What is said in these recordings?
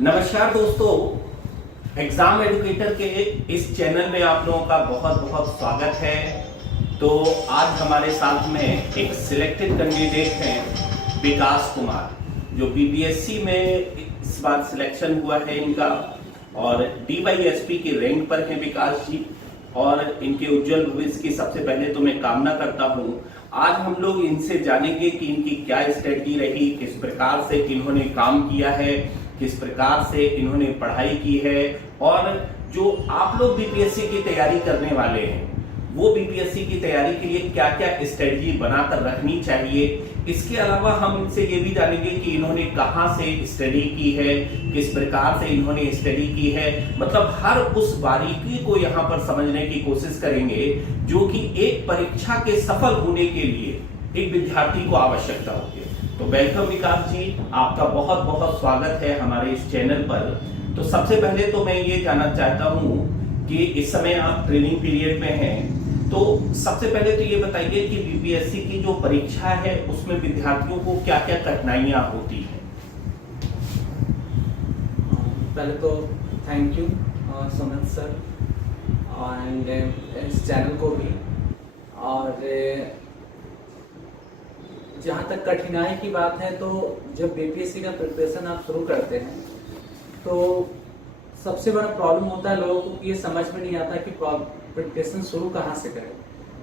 नमस्कार दोस्तों, exam educator के इस चैनल में आप लोगों का बहुत बहुत स्वागत है। तो आज हमारे साथ में एक सिलेक्टेड कैंडिडेट हैं विकास कुमार, जो बीपीएससी में इस बार सिलेक्शन हुआ है इनका और डीवाईएसपी के रैंक पर है विकास जी, और इनके उज्जवल भविष्य की सबसे पहले तो मैं कामना करता हूं। आज हम लोग इनसे जानेंगे कि इनकी क्या स्ट्रेटजी रही, किस प्रकार से इन्होंने काम किया है, किस प्रकार से इन्होंने पढ़ाई की है, और जो आप लोग बीपीएससी की तैयारी करने वाले हैं वो बीपीएससी की तैयारी के लिए क्या क्या स्ट्रेटजी बनाकर रखनी चाहिए। इसके अलावा हम इनसे ये भी जानेंगे कि इन्होंने कहाँ से स्टडी की है, किस प्रकार से इन्होंने स्टडी की है, मतलब हर उस बारीकी को यहाँ पर समझने की कोशिश करेंगे जो कि एक परीक्षा के सफल होने के लिए एक विद्यार्थी को आवश्यकता होती है। तो वेलकम विकास जी, आपका बहुत बहुत स्वागत है हमारे इस चैनल पर। तो सबसे पहले तो मैं ये जानना चाहता हूँ कि इस समय आप ट्रेनिंग पीरियड में हैं, तो सबसे पहले तो ये बताइए कि बीपीएससी की जो परीक्षा है उसमें विद्यार्थियों को क्या क्या कठिनाइयां होती हैं। पहले तो thank you Sumit sir and इस चैनल को भी। और जहाँ तक कठिनाई की बात है, तो जब बीपीएससी का प्रिपरेशन आप शुरू करते हैं तो सबसे बड़ा प्रॉब्लम होता है लोगों को, ये समझ में नहीं आता कि प्रिपरेशन शुरू कहाँ से करें,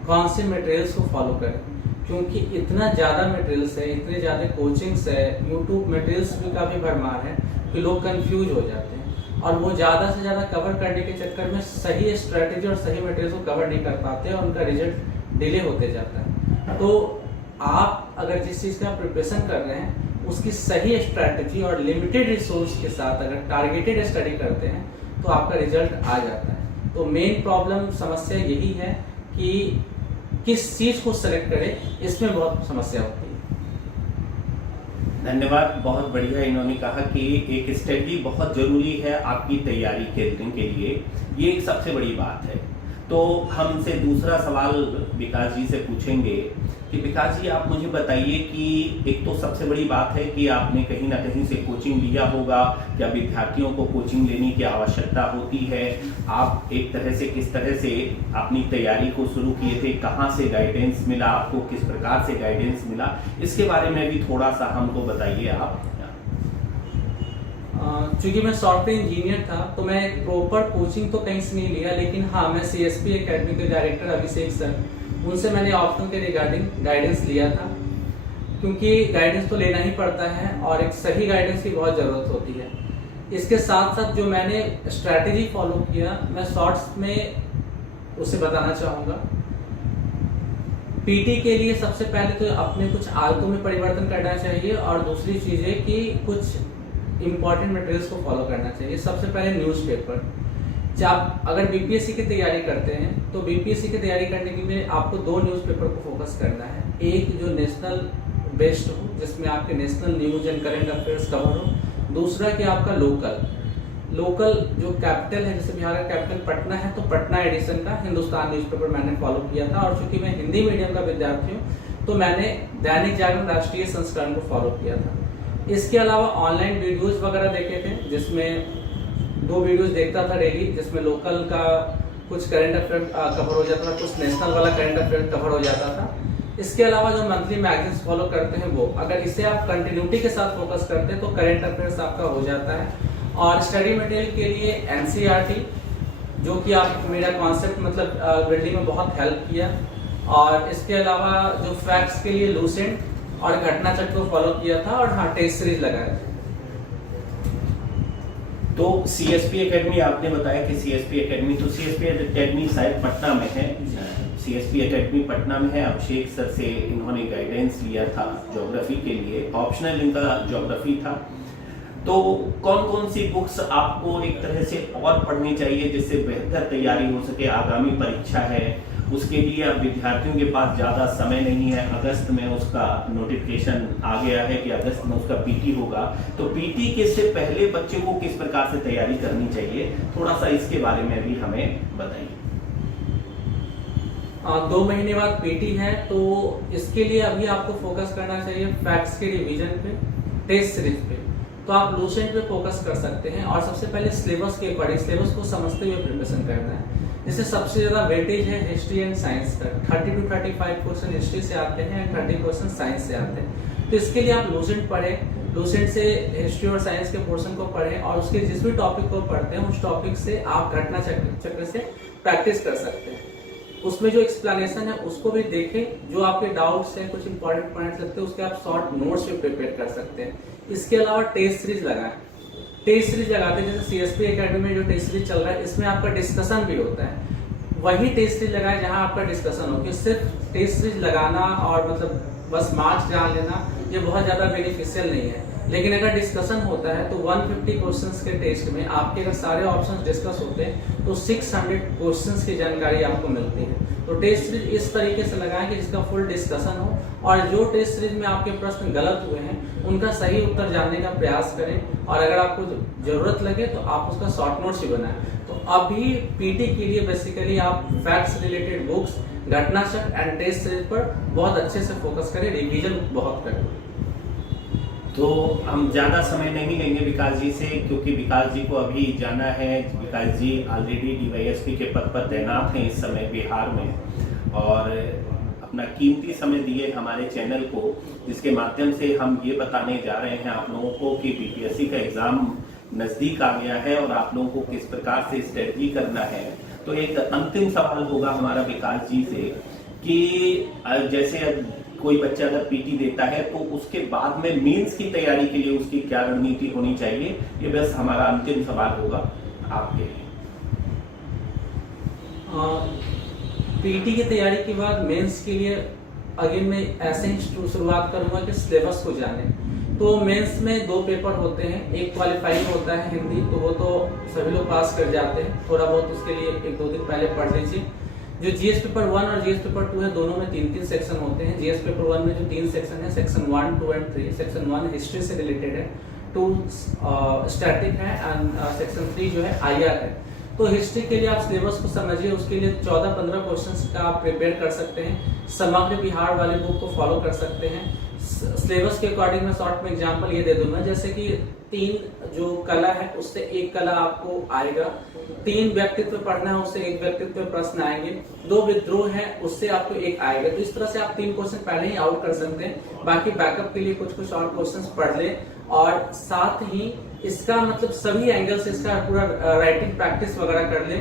कौन से मटेरियल्स को फॉलो करें, क्योंकि इतना ज़्यादा मटेरियल्स है, इतने ज़्यादा कोचिंग्स है, यूट्यूब मटेरियल्स भी काफ़ी भरमार है कि लोग कंफ्यूज हो जाते हैं और वो ज़्यादा से ज़्यादा कवर करने के चक्कर में सही स्ट्रैटेजी और सही मटेरियल्स को कवर नहीं कर पाते और उनका रिजल्ट डिले होते जाता है। तो आप अगर जिस चीज़ का प्रिपरेशन कर रहे हैं उसकी सही स्ट्रैटेजी और लिमिटेड रिसोर्स के साथ अगर टारगेटेड स्टडी करते हैं तो आपका रिजल्ट आ जाता है। तो मेन प्रॉब्लम समस्या यही है कि किस चीज को सेलेक्ट करें, इसमें बहुत समस्या होती है। धन्यवाद, बहुत बढ़िया। इन्होंने कहा कि एक स्ट्रेटजी बहुत जरूरी है आपकी तैयारी के लिए, ये एक सबसे बड़ी बात है। तो हम इनसे दूसरा सवाल विकास जी से पूछेंगे कि विकास जी, आप मुझे बताइए कि एक तो सबसे बड़ी बात है कि आपने कहीं ना कहीं से कोचिंग लिया होगा, क्या विद्यार्थियों को कोचिंग लेने की आवश्यकता होती है, आप एक तरह से किस तरह से अपनी तैयारी को शुरू किए थे, कहाँ से गाइडेंस मिला आपको, किस प्रकार से गाइडेंस मिला, इसके बारे में भी थोड़ा सा हमको बताइए आप। चूंकि मैं सॉफ्टवेयर इंजीनियर था तो मैं प्रॉपर कोचिंग तो कहीं से नहीं लिया, लेकिन हाँ, मैं सीएसपी एकेडमी के डायरेक्टर अभिषेक सर, उनसे मैंने ऑप्शनल के रिगार्डिंग गाइडेंस लिया था, क्योंकि गाइडेंस तो लेना ही पड़ता है और एक सही गाइडेंस की बहुत ज़रूरत होती है। इसके साथ साथ जो मैंने स्ट्रैटेजी फॉलो किया, मैं शॉर्ट्स में उसे बताना चाहूँगा। पीटी के लिए सबसे पहले तो अपने कुछ आदतों में परिवर्तन करना चाहिए और दूसरी चीज़ है कि कुछ इम्पॉर्टेंट मटेरियल्स को फॉलो करना चाहिए। सबसे पहले न्यूज़पेपर। जब अगर बीपीएससी की तैयारी करते हैं तो बीपीएससी की तैयारी करने के लिए आपको दो न्यूज़पेपर को फोकस करना है। एक जो नेशनल बेस्ड हो, जिसमें आपके national news and current affairs cover हो। दूसरा कि आपका लोकल जो कैपिटल है, जैसे बिहार का कैपिटल पटना है तो पटना एडिशन का हिंदुस्तान न्यूज़पेपर मैंने फॉलो किया था। और चूंकि मैं हिंदी मीडियम का विद्यार्थी हूँ तो मैंने दैनिक जागरण राष्ट्रीय संस्करण को फॉलो किया था। इसके अलावा ऑनलाइन वीडियोज वगैरह देखे थे, जिसमें 2 वीडियोज देखता था डेली, जिसमें लोकल का कुछ करंट अफेयर कवर हो जाता था, कुछ नेशनल वाला करंट अफेयर कवर हो जाता था। इसके अलावा जो मंथली मैगजीन्स फॉलो करते हैं वो, अगर इसे आप कंटिन्यूटी के साथ फोकस करते हैं तो करंट अफेयर्स आपका हो जाता है। और स्टडी मटेरियल के लिए एनसीईआरटी, जो कि आप मेरा कॉन्सेप्ट मतलब बिल्डिंग में बहुत हेल्प किया। और इसके अलावा जो फैक्ट्स के लिए लूसेंट और घटना चक्र को फॉलो किया था, और हाँ, टेस्ट सीरीज लगाया था। तो सीएसपी एकेडमी आपने बताया कि सीएसपी एकेडमी शायद पटना में है। सीएसपी एकेडमी पटना में है। अभिषेक सर से इन्होंने गाइडेंस लिया था ज्योग्राफी के लिए, ऑप्शनल इनका ज्योग्राफी था। तो कौन कौन सी बुक्स आपको एक तरह से और पढ़नी चाहिए जिससे बेहतर तैयारी हो सके? आगामी परीक्षा है, उसके लिए अब विद्यार्थियों के पास ज़्यादा समय नहीं है। अगस्त में उसका नोटिफिकेशन आ गया है कि अगस्त में उसका पीटी होगा, तो पीटी के से पहले बच्चे को किस प्रकार से तैयारी करनी चाहिए, थोड़ा सा इसके बारे में भी हमें बताइए। 2 महीने बाद पीटी है, तो इसके लिए अभी आपको फोकस करना चाहिए फैक्ट्स के रिवीजन पे, टेस्ट सीरीज पे। तो आप लूसेंट पे फोकस कर सकते हैं और सबसे पहले सिलेबस के अकॉर्डिंग सिलेबस को समझते हुए प्रिपरेशन करना है। जिससे सबसे ज़्यादा वेटेज है हिस्ट्री एंड साइंस का, 30 to 35% हिस्ट्री से आते हैं एंड 30% साइंस से आते हैं। तो इसके लिए आप लूसेंट पढ़ें, लूसेंट से हिस्ट्री और साइंस के पोर्शन को पढ़ें और उसके जिस भी टॉपिक को पढ़ते हैं उस टॉपिक से आप घटना चक्र से प्रैक्टिस कर सकते हैं। उसमें जो एक्सप्लेनेशन है उसको भी देखें, जो आपके डाउट्स हैं कुछ इंपॉर्टेंट पॉइंट्स लगते हैं उसके आप शॉर्ट नोट्स भी प्रिपेयर कर सकते हैं। इसके अलावा टेस्ट सीरीज लगाएं, टेस्ट सीरीज लगाते हैं जैसे CSP एकेडमी में जो टेस्ट सीरीज चल रहा है इसमें आपका डिस्कशन भी होता है, वही टेस्ट सीरीज लगाएं जहां आपका डिस्कशन हो। कि सिर्फ टेस्ट सीरीज लगाना और मतलब बस मार्क्स जान लेना ये बहुत ज्यादा बेनिफिशियल नहीं है। लेकिन अगर डिस्कशन होता है तो 150 क्वेश्चंस के टेस्ट में आपके अगर सारे ऑप्शंस डिस्कस होते हैं तो 600 क्वेश्चंस की जानकारी आपको मिलती है। तो टेस्ट सीरीज इस तरीके से लगाएं कि जिसका फुल डिस्कशन हो और जो टेस्ट सीरीज में आपके प्रश्न गलत हुए हैं उनका सही उत्तर जानने का प्रयास करें और अगर आपको जरूरत लगे तो आप उसका शॉर्ट नोट्स ही बनाएं। तो अभी पीटी के लिए बेसिकली आप फैक्ट्स रिलेटेड बुक्स, घटना चक्र एंड टेस्ट सीरीज पर बहुत अच्छे से फोकस करें, रिवीजन बहुत करें। तो हम ज़्यादा समय नहीं लेंगे विकास जी से, क्योंकि विकास जी को अभी जाना है। विकास जी ऑलरेडी DYSP के पद पर तैनात हैं इस समय बिहार में और अपना कीमती समय दिए हमारे चैनल को, जिसके माध्यम से हम ये बताने जा रहे हैं आप लोगों को कि BPSC का एग्ज़ाम नज़दीक आ गया है और आप लोगों को किस प्रकार से स्ट्रेटजी करना है। तो एक अंतिम सवाल होगा हमारा विकास जी से कि जैसे अब कोई बच्चा अगर पीटी देता है तो उसके बाद में मेंस की तैयारी के लिए उसकी क्या रणनीति होनी चाहिए, ये बस हमारा अंतिम सवाल होगा आपके लिए। पीटी की तैयारी के बाद मेंस के लिए अगेन मैं ऐसे ही शुरुआत करूंगा कि सिलेबस को जाने। तो मेंस में 2 पेपर होते हैं, एक क्वालिफाइंग होता है हिंदी, तो वो तो सभी लोग पास कर जाते हैं, थोड़ा बहुत उसके लिए 1-2 दिन पहले पढ़ लीजिए। जो GS पेपर 1 और GS पेपर 2 है दोनों में 3-3 सेक्शन होते हैं। GS पेपर 1 में जो 3 सेक्शन है, सेक्शन 1, 2 एंड 3। सेक्शन 1 हिस्ट्री से रिलेटेड है, 2 स्टैटिक है एंड सेक्शन 3 जो है IR है। तो हिस्ट्री के लिए आप सिलेबस को समझिए, उसके लिए 14-15 क्वेश्चंस का आप प्रिपेयर कर सकते हैं। समग्र बिहार वाले बुक को फॉलो कर सकते हैं। सिलेबस के अकॉर्डिंग मैं शॉर्ट में एग्जांपल ये दे दूंगा, जैसे कि 3 जो कला है उससे 1 कला आपको आएगा, 3 व्यक्तित्व पढ़ना है उससे 1 व्यक्तित्व प्रश्न आएंगे, 2 विद्रोह है उससे आपको 1 आएगा। तो इस तरह से आप 3 क्वेश्चन पहले ही आउट कर सकते हैं। बाकी बैकअप के लिए कुछ और क्वेश्चन पढ़ ले और साथ ही इसका मतलब सभी एंगल से इसका पूरा राइटिंग प्रैक्टिस वगैरह कर ले,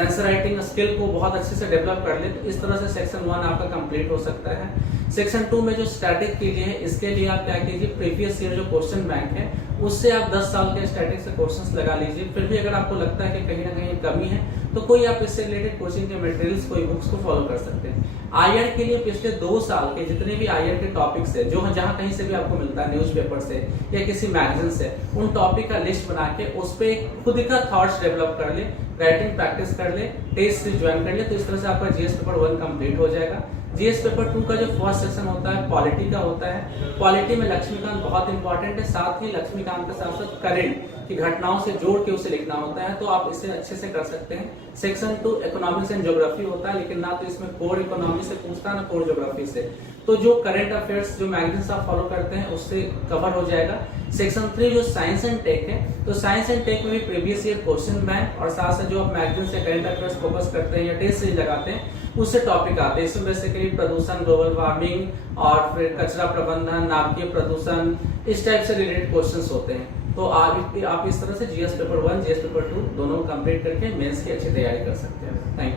आंसर राइटिंग स्किल को बहुत अच्छे से डेवलप कर ले। तो इस तरह से सेक्शन 1 आपका कंप्लीट हो सकता है। सेक्शन 2 में जो स्टैटिक के लिए है, इसके लिए आप क्या कीजिए, प्रीवियस ईयर जो क्वेश्चन बैंक है उससे आप 10 साल के स्टैटिक से क्वेश्चंस लगा लीजिए। फिर भी अगर आपको लगता है कि कहीं ना कहीं कमी है तो कोई आप इससे रिलेटेड कोचिंग के मटेरियल्स, कोई बुक्स को फॉलो कर सकते हैं। IR के लिए पिछले 2 साल के जितने भी IR के टॉपिक्स है, जो जहां कहीं से भी आपको मिलता है, न्यूज़पेपर से या किसी मैगजीन से, उन टॉपिक का लिस्ट बना के उस पर खुद का थॉट्स डेवलप कर ले, राइटिंग प्रैक्टिस कर ले, टेस्ट सीरीज ज्वाइन कर ले। तो इस तरह से आपका GS पेपर 1 कंप्लीट हो जाएगा। GS पेपर 2 का जो फर्स्ट सेक्शन होता है पॉलिटी का होता है। पॉलिटी में लक्ष्मीकांत बहुत इंपॉर्टेंट है, साथ ही लक्ष्मीकांत के साथ साथ करंट की घटनाओं से जोड़ के उसे लिखना होता है, तो आप इसे अच्छे से कर सकते हैं। सेक्शन 2 इकोनॉमिक्स एंड ज्योग्राफी होता है, लेकिन ना तो इसमें कोर इकोनॉमी से पूछता है ना कोर ज्योग्राफी से। तो जो करंट अफेयर्स जो मैगजीन्स आप फॉलो करते हैं उससे कवर हो जाएगा। सेक्शन 3 जो साइंस एंड टेक है, तो साइंस एंड टेक में भी प्रीवियस ईयर क्वेश्चन बैंक और साथ साथ जो आप मैगजीन से करंट अफेयर्स फोकस करते हैं या टेस्ट सीरीज लगाते हैं उससे टॉपिक आते हैं। इसमें बेसिकली प्रदूषण, ग्लोबल वार्मिंग और फिर कचरा प्रबंधन, नाभिकीय प्रदूषण, इस टाइप से रिलेटेड क्वेश्चंस होते हैं। तो आप इस तरह से GS पेपर 1, GS पेपर 2 दोनों कंप्लीट करके मेंस की अच्छी तैयारी कर सकते हैं।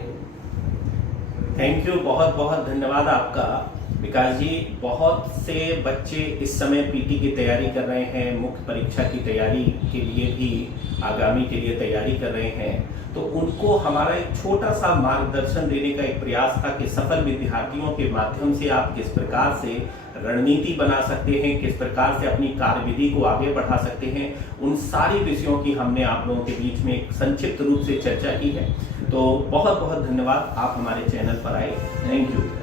थैंक यू, बहुत बहुत धन्यवाद आपका विकास जी। बहुत से बच्चे इस समय पीटी की तैयारी कर रहे हैं, मुख्य परीक्षा की तैयारी के लिए भी आगामी के लिए तैयारी कर रहे हैं। तो उनको हमारा एक छोटा सा मार्गदर्शन देने का एक प्रयास था कि सफल विद्यार्थियों के माध्यम से आप किस प्रकार से रणनीति बना सकते हैं, किस प्रकार से अपनी कार्यविधि को आगे बढ़ा सकते हैं। उन सारी विषयों की हमने आप लोगों के बीच में संक्षिप्त रूप से चर्चा की है। तो बहुत बहुत धन्यवाद, आप हमारे चैनल पर आए। Thank you.